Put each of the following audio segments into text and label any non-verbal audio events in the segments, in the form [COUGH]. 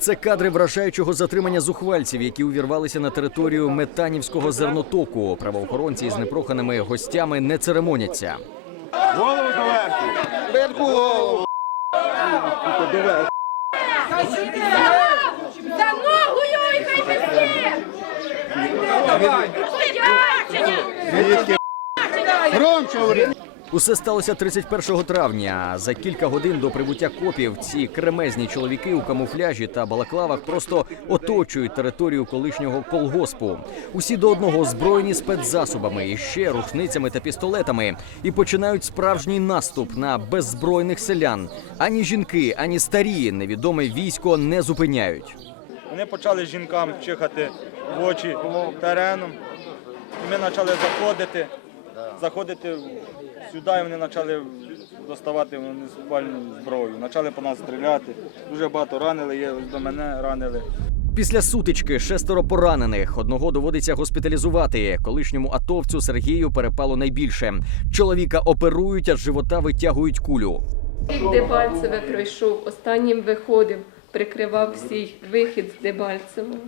Це кадри вражаючого затримання зухвальців, які увірвалися на територію Метанівського зернотоку. Правоохоронці із непроханими гостями не церемоняться. Голову доверху. Голову. За ногу його і хай! Громче говори. Усе сталося 31 травня. За кілька годин до прибуття копів ці кремезні чоловіки у камуфляжі та балаклавах просто оточують територію колишнього колгоспу. Усі до одного озброєні спецзасобами, і ще рушницями та пістолетами, і починають справжній наступ на беззбройних селян. Ані жінки, ані старі невідоме військо не зупиняють. Вони почали жінкам чихати в очі тереном. Ми почали заходити, заходити сюди, і вони почали доставати муніципальну зброю. Почали по нас стріляти. Дуже багато ранили, є до мене ранили. Після сутички шестеро поранених. Одного доводиться госпіталізувати. Колишньому атовцю Сергію перепало найбільше. Чоловіка оперують, а з живота витягують кулю. Як Дебальцеве пройшов, останнім виходив, прикривав всій вихід з Дебальцевого.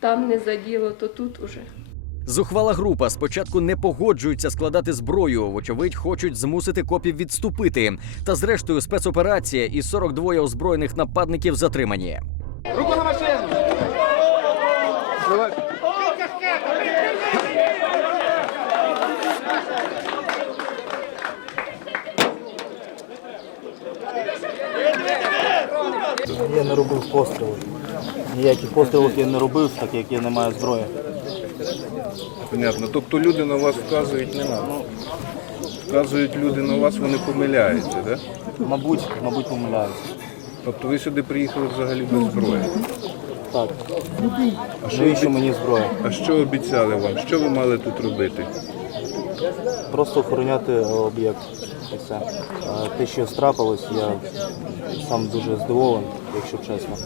Там не заділо, то тут уже. Зухвала група спочатку не погоджуються складати зброю. Вочевидь, хочуть змусити копів відступити. Та зрештою спецоперація і 42 озброєних нападників затримані. Руку на машину. Я не робив пострілів. Ніяких пострілів я не робив, так як я не маю зброї. Понятно. Тобто люди на вас вказують, Ну, вказують люди на вас, вони помиляються, да? мабуть, мабуть, помиляюся. Тобто ви сюди приїхали взагалі без зброї. Так. А що, Навіщо обі- мені зброя? а що обіцяли вам? Що ви мали тут робити? Просто охороняти е, об'єкт. І все. А Те, що страпилось, я сам дуже здивований, якщо чесно.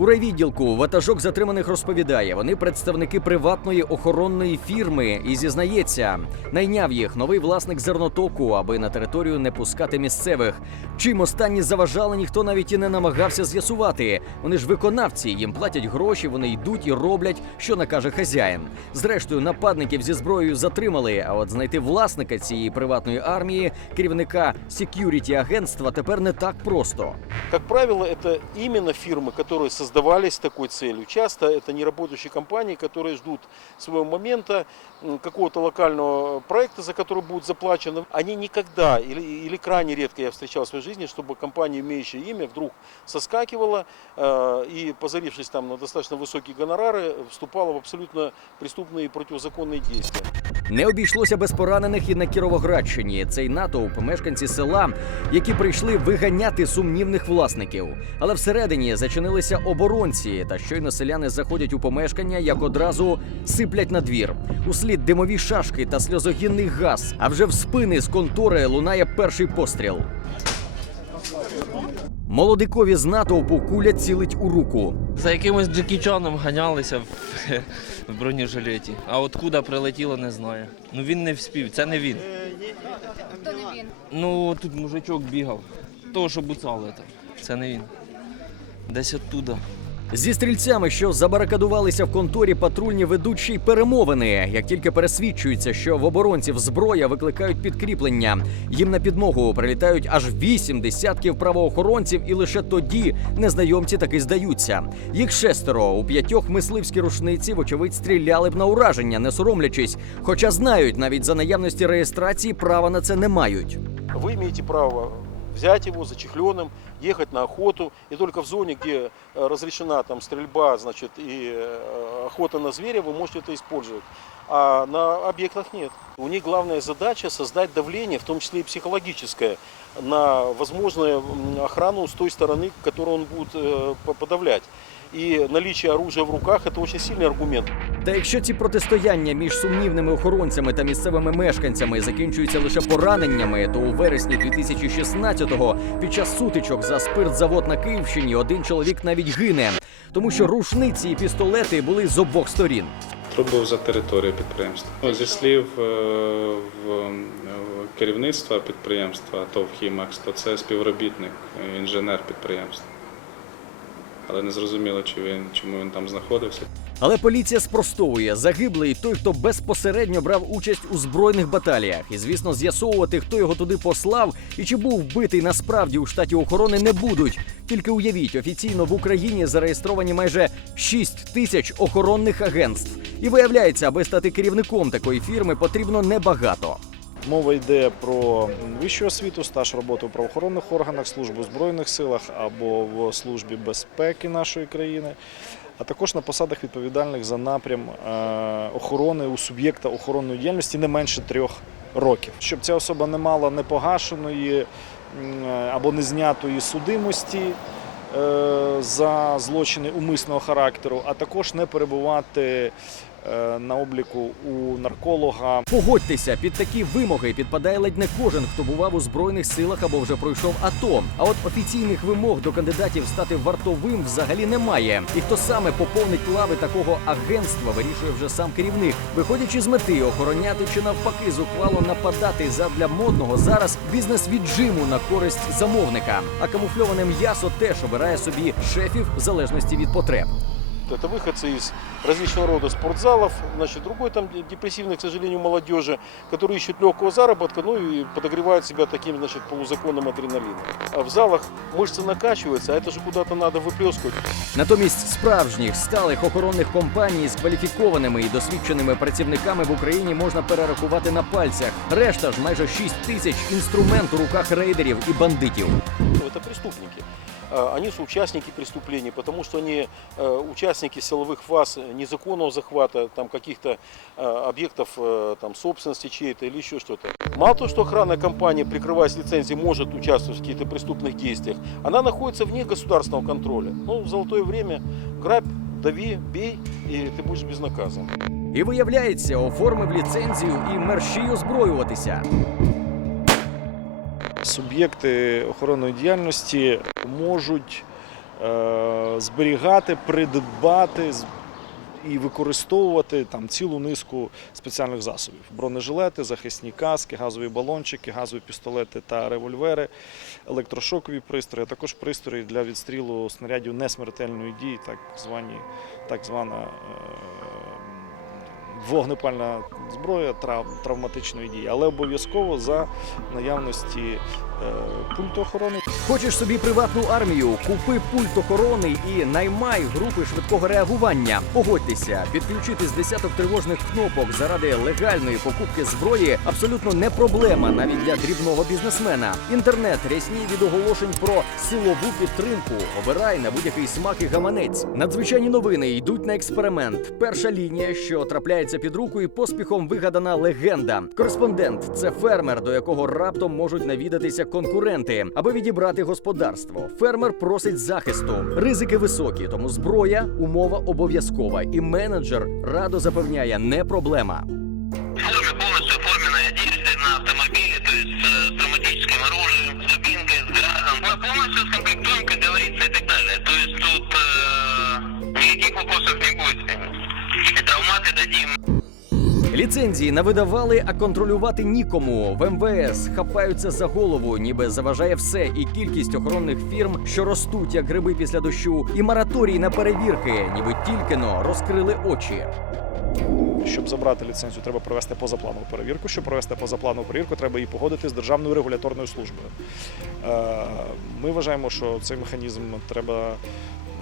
У райвідділку ватажок затриманих розповідає, вони представники приватної охоронної фірми і зізнається, найняв їх новий власник зернотоку, аби на територію не пускати місцевих. Чим останні заважали, ніхто навіть і не намагався з'ясувати. Вони ж виконавці, їм платять гроші, вони йдуть і роблять, що накаже хазяїн. Зрештою, нападників зі зброєю затримали. А от знайти власника цієї приватної армії, керівника секюріті агентства, тепер не так просто. Как правило, это именно фирмы, которые создавались с такой целью. Часто это неработающие компании, которые ждут своего момента, м, какого-то локального проекта, за который будет заплачено. Они никогда или, или крайне редко я встречал в своей жизни, чтобы компания, имеющая имя, вдруг соскакивала э, и, позарившись там на достаточно высокие гонорары, вступала в абсолютно преступные и противозаконные действия. Не обійшлося без поранених і на Кіровоградщині. Цей натовп мешканці села, які прийшли виганяти сумнівних власників. Але всередині зачинилися оборонці, та щойно селяни заходять у помешкання, як одразу сиплять на двір. Услід димові шашки та сльозогінний газ. А вже в спини з контори лунає перший постріл. Молодикові з натовпу куля цілить у руку. За якимось Джекічаном ганялися в, [LAUGHS] в бронежилеті. А откуда прилетіло, не знаю. Ну він не вспів, це не він. Хто не він? Ну тут мужичок бігав. Того, що буцали там. Це не він. Десь оттуда. Зі стрільцями, що забарикадувалися в конторі, патрульні й перемовини. Як тільки пересвідчується, що в оборонців зброя викликають підкріплення, їм на підмогу прилітають аж вісім десятків правоохоронців, і лише тоді незнайомці таки здаються. Їх шестеро у п'ятьох мисливські рушниці, вочевидь, стріляли б на ураження, не соромлячись, хоча знають, навіть за наявності реєстрації права на це не мають. Вы имеете право взять его зачехленным, ехать на охоту, и только в зоне, где э, разрешена там стрельба, значит, и э, охота на зверя, вы можете это использовать. А на объектах нет. У них главная задача создать давление, в том числе и психологическое, на возможную м, охрану с той стороны, которую он будет э, по- подавлять. И наличие оружия в руках – это очень сильный аргумент. Та якщо ці протистояння між сумнівними охоронцями та місцевими мешканцями закінчуються лише пораненнями, то у вересні 2016-го під час сутичок за спиртзавод на Київщині один чоловік навіть гине, тому що рушниці і пістолети були з обох сторін. Хто був за територією підприємства? Ну, Зі слів е, е, керівництва підприємства ТОВ «Хімакс», то це співробітник, е, інженер підприємства. але не зрозуміло, чи він чому він там знаходився. Але поліція спростовує загиблий той, хто безпосередньо брав участь у збройних баталіях. І звісно, з'ясовувати, хто його туди послав і чи був вбитий насправді у штаті охорони, не будуть. Тільки уявіть, офіційно в Україні зареєстровані майже 6 тисяч охоронних агентств. І виявляється, аби стати керівником такої фірми, потрібно небагато. Мова йде про вищу освіту, стаж роботи у правоохоронних органах, службу в Збройних силах або в службі безпеки нашої країни, а також на посадах відповідальних за напрям е, охорони у суб'єкта охоронної діяльності не менше трьох років. Щоб ця особа не мала непогашеної або не знятої судимості е, за злочини умисного характеру, а також не перебувати е, на обліку у нарколога Погодьтеся, під такі вимоги підпадає ледь не кожен, хто бував у збройних силах або вже пройшов АТО. А от офіційних вимог до кандидатів стати вартовим взагалі немає. І хто саме поповнить лави такого агентства, вирішує вже сам керівник, виходячи з мети охороняти чи навпаки зухвало нападати задля модного зараз бізнес віджиму на користь замовника. А камуфльоване м'ясо теж обирає собі шефів в залежності від потреб. Это выходцы из различного рода спортзалов, значит, другой там депрессивный, к сожалению, молодежи, которые ищут легкого заработка, ну и подогревают себя таким, значит, полузаконным адреналином. А в залах мышцы накачиваются, а это же куда-то надо выплескивать. Натомість справжніх сталих охоронних компаній з кваліфікованими і досвідченими працівниками в Україні можна перерахувати на пальцях. Решта ж майже 6 тисяч інструмент у руках рейдерів і бандитів. Ну, это преступники. А, Они соучастники преступлений, потому что они э, участники силовых фаз незаконного захвата там каких-то э, объектов э, там, собственности чьей-то или еще что-то. Мало того, что охранная компания, прикрываясь лицензией, может участвовать в каких-то преступных действиях, она находится вне государственного контроля. Ну, в золотое время грабь, дави, бей, и ты будешь безнаказан. І виявляється, оформив ліцензію і мерщій озброюватися. суб'єкти охоронної діяльності можуть е, зберігати, придбати і використовувати там цілу низку спеціальних засобів: бронежилети, захисні каски, газові балончики, газові пістолети та револьвери, електрошокові пристрої, а також пристрої для відстрілу снарядів несмертельної дії, так звані так звана. Вогнепальна зброя трав, травматичної дії, але обов'язково за наявності е, пульту охорони. Хочеш собі приватну армію, купи пульт охорони і наймай групи швидкого реагування. Погодьтеся, підключити з десяток тривожних кнопок заради легальної покупки зброї абсолютно не проблема навіть для дрібного бізнесмена. Інтернет рясні від оголошень про силову підтримку. Обирай на будь-який смак і гаманець. Надзвичайні новини йдуть на експеримент. Перша лінія, що трапляється під руку, і поспіхом вигадана легенда. Кореспондент це фермер, до якого раптом можуть навідатися конкуренти, аби відібрати господарство. Фермер просить захисту. Ризики високі, тому зброя умова обов'язкова. І менеджер радо запевняє, не проблема. форме повністю оформлена, дійсно на автомобиле, Ліцензії навидавали, а контролювати нікому. В МВС хапаються за голову, ніби заважає все, і кількість охоронних фірм, що ростуть як гриби після дощу, і мораторій на перевірки, ніби тільки но розкрили очі. Щоб забрати ліцензію, треба провести позапланову перевірку. Щоб провести позапланову перевірку, треба її погодити з Державною регуляторною службою. Е, Ми вважаємо, що цей механізм треба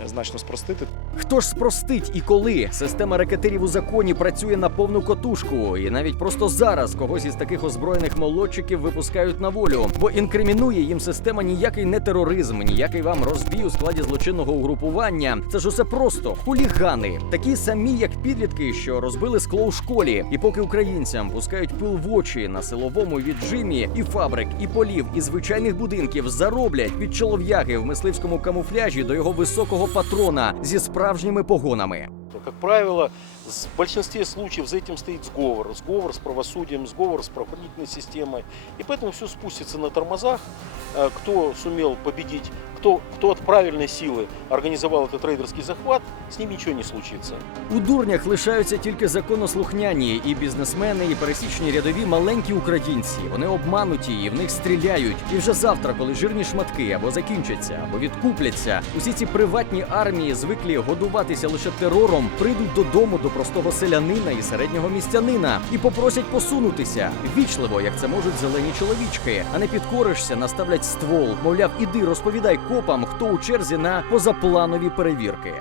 значно спростити. Хто ж спростить і коли система рекетирів у законі працює на повну котушку, і навіть просто зараз когось із таких озброєних молодчиків випускають на волю, бо інкримінує їм система ніякий не тероризм, ніякий вам розбій у складі злочинного угрупування. Це ж усе просто хулігани, такі самі, як підлітки, що розбили скло у школі. І поки українцям пускають пил в очі на силовому віджимі і фабрик, і полів, і звичайних будинків зароблять від чолов'яги в мисливському камуфляжі до його високого патрона зі справжніми погонами. Как правило, в большинстве случаев за этим стоит сговор. Сговор с правосудием, сговор с правоохранительной системой. И поэтому все спустится на тормозах. Э, Кто сумел победить, кто, кто от правильной силы организовал этот рейдерский захват, с ним ничего не случится. У дурнях лишаються тільки законослухняні і бізнесмени, і пересічні рядові маленькі українці. Вони обмануті і в них стріляють. І вже завтра, коли жирні шматки або закінчаться, або відкупляться, усі ці приватні армії, звиклі годуватися лише терором, прийдуть додому до простого селянина і середнього містянина і попросять посунутися вічливо, як це можуть зелені чоловічки. А не підкоришся, наставлять ствол. Мовляв, іди розповідай копам, хто у черзі на позапланові перевірки.